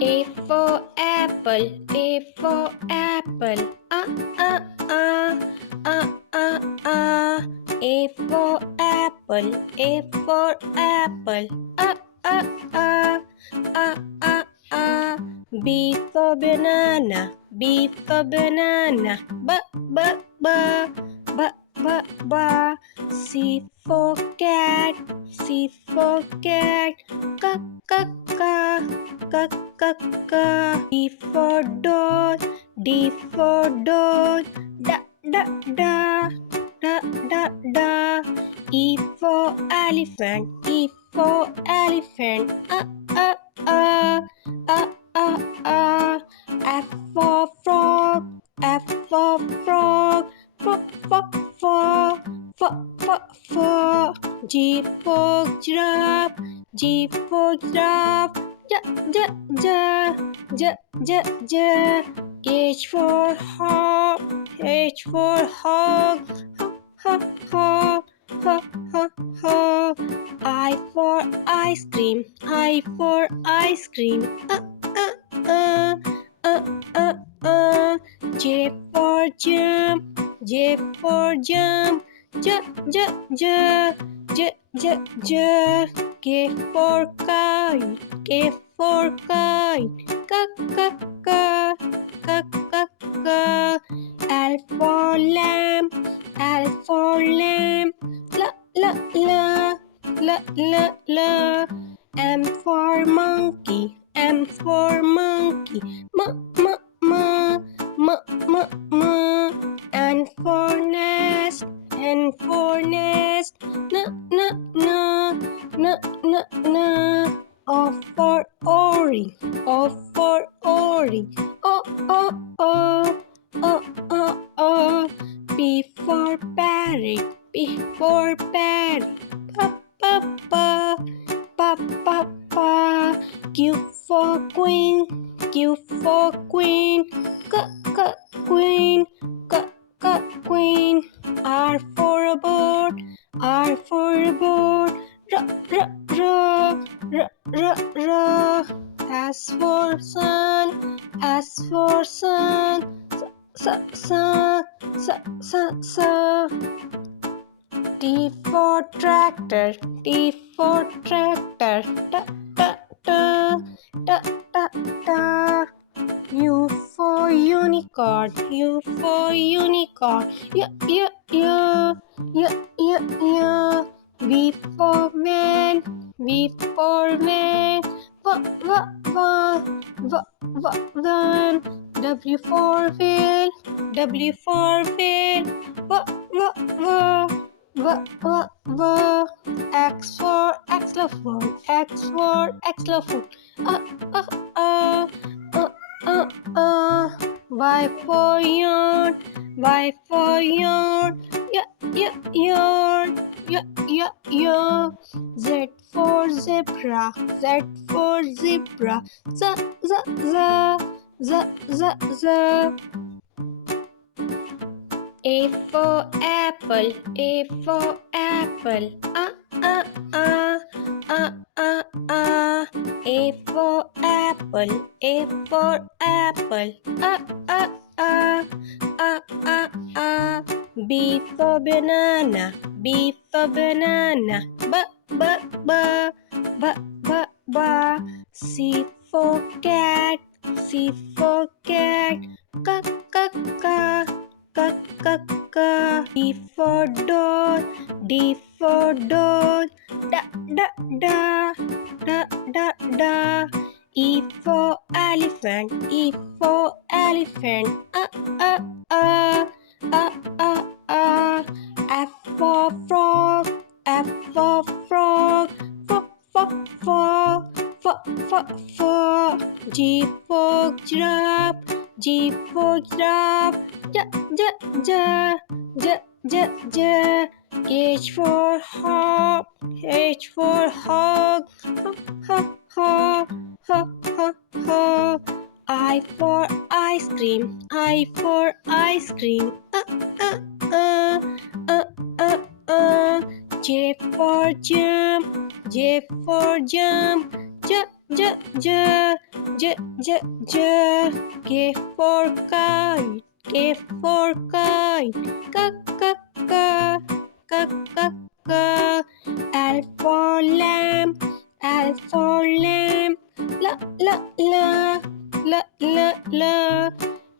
A for apple, A for apple. A for apple, A for apple. B for banana, B for banana. B. C for cat, C for cat. C. D for dog, D for dog. Da. E for elephant, E for elephant. F for frog, F for frog. G for giraffe, G for giraffe. H for hog, H for hog. I for ice cream, I for ice cream. J for jump, J for jump. K for kite, K for kite. L for lamb, L for lamb. M for monkey, M for monkey. N for nest, N for nest. O for orange, O for orange. P for parrot, P for parrot. Q for queen, Q for queen. Queen. R for a bird, R for a bird. S for sun, S for sun. T for tractor, T for tractor. U for unicorn, U for unicorn. V for van, V for van. Van. W for whale, W for whale. X for xylophone, X for xylophone. Y for yarn, Y for yarn. Yarn. Z for zebra, Z for zebra. Z. A for apple, A for apple. A for apple, A for apple. B for banana, B for banana. C for cat, C for cat. D for dog, D for dog. E for elephant, E for elephant. F for frog, F for frog. G for giraffe, G for giraffe. H for hog, H for hog. I for ice cream, I for ice cream. J for jump, J for jump. J, J, J. K for kite, K for kite. K, K, K, K, K, K. L for lamb, L for lamb. L, L, L, L, L, L.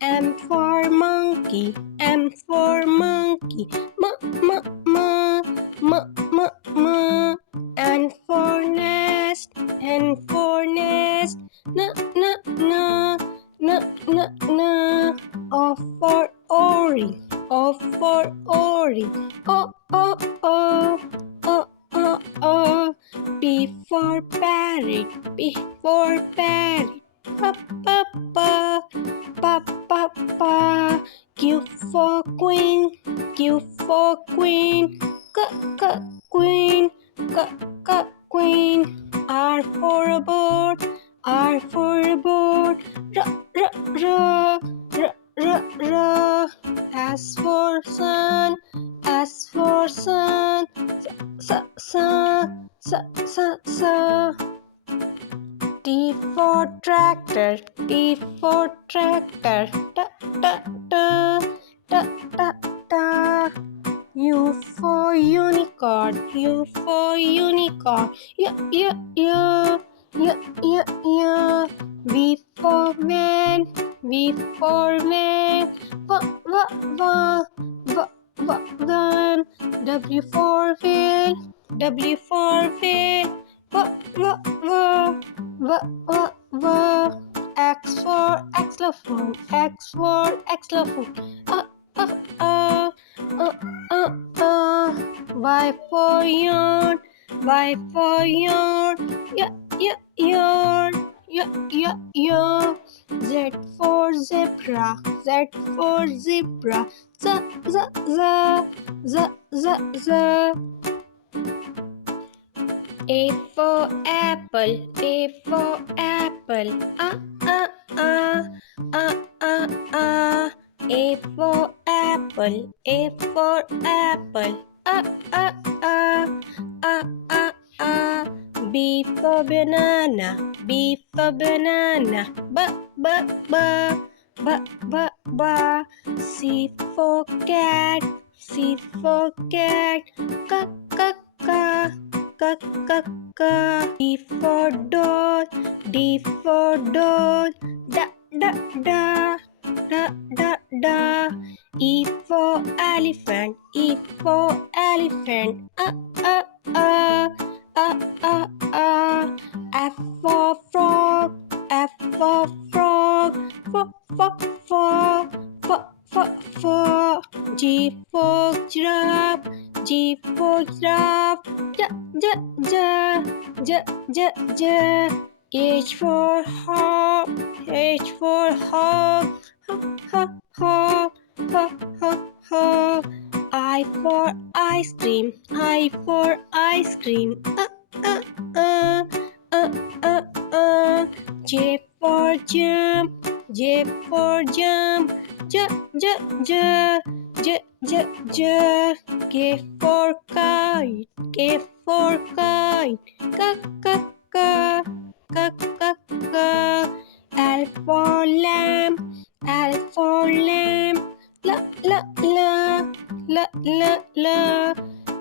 M for monkey, M for monkey. M, M, M, M, M, M. N for nest, N for nest. N, N, N, N, N, N. O for orange, O for orange. O, O, O, O, O, O. P for parrot, P for parrot. Pa, pa, pa, pa, pa, pa. Q for queen, Q for queen. K, K, queen, K, K, queen. R for a bird, R for a bird. R, R, R, R, R, R. S for sun, S for sun. S, S, S, S, S, S. T for tractor, T for tractor. T, T, T, T, T, T. U for unicorn, U for unicorn. Y, Y, Y, Y, Y, Y. V for van, V for van. V, V, V, V, V, van. W for whale, W for whale. V, V, V, V, V, V. X for xylophone, X for xylophone. Y for yarn, Y for yarn. Y, Y, yarn. Y, Y, yarn. Z for zebra, Z for zebra. Z, Z, Z, Z, Z, Z. A for apple, A for apple. A for apple, A for apple. B for banana, B for banana. B, B, B, B, B, B. C for cat, C for cat. K, K, K. K, K, K. D for doll, D for doll. Da, da, da, da, da, da. E for elephant, E for elephant. F for frog, F for frog. F. G for giraffe, G for giraffe. J, J, J, J, J, J. H for hawk, H for hawk. I for ice cream, I for ice cream. J for jump, J for jump. J, J, J, J, J, J. K for kite, K for kite. K, K, K, K, K, K. L for lamb, L for lamb. L, L, L, L, L, L.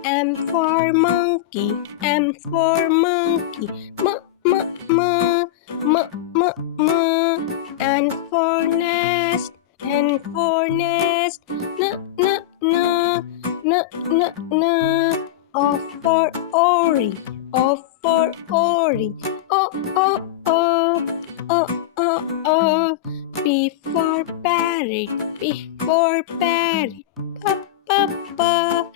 M for monkey, M for monkey. M, M, M, M, M, M. N for nest, N for nest. N, N, N, N, N, N. O for orange, O for orange. O, O, O, O, O, O. P for parrot, P for parrot. Pa, pa, pa,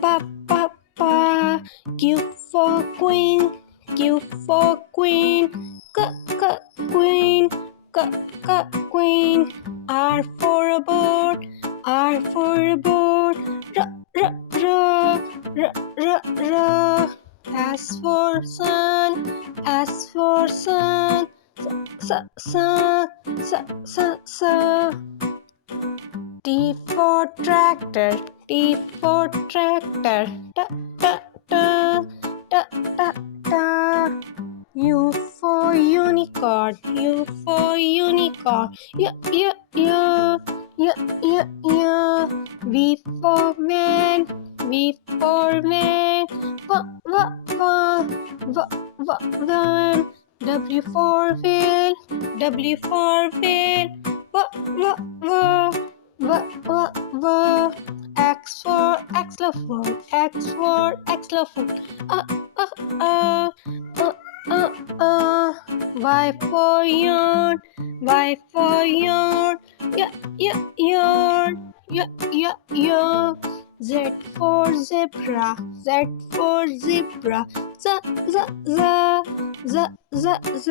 pa, pa, pa. Q for queen, Q for queen. K, K, queen, K, K, queen. R for a bird, R for a bird. R, R, R, R, R, R. S for sun, S for sun. S, S, S, S, S, S. T for tractor, T for tractor. T, T, T, T, T, T. U for unicorn, U for unicorn. Y, y, y, y, y, y. V for van, V for van. Van. W for whale, W for whale. X for xylophone, X for xylophone. Uh, uh, uh, uh, Y for yarn, Y for yarn. Yarn, yarn. Z for zebra, Z for zebra. Z, z, z, z, z, z.